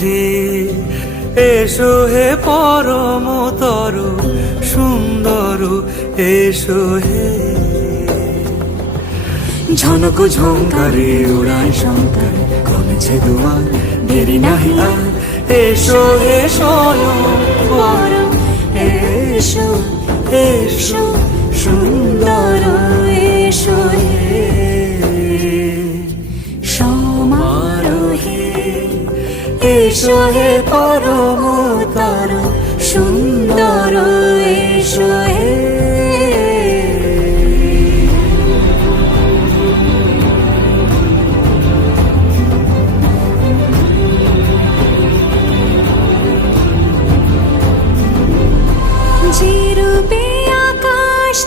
হে এসো হে পরমতর সুন্দর এসো হে। ঝনক ঝঙ্কারে উড়ায় শঙ্কার কমেছে দুয়ার দেরি নাহি আর এসো হে স্বয়ং বর এসো এসো।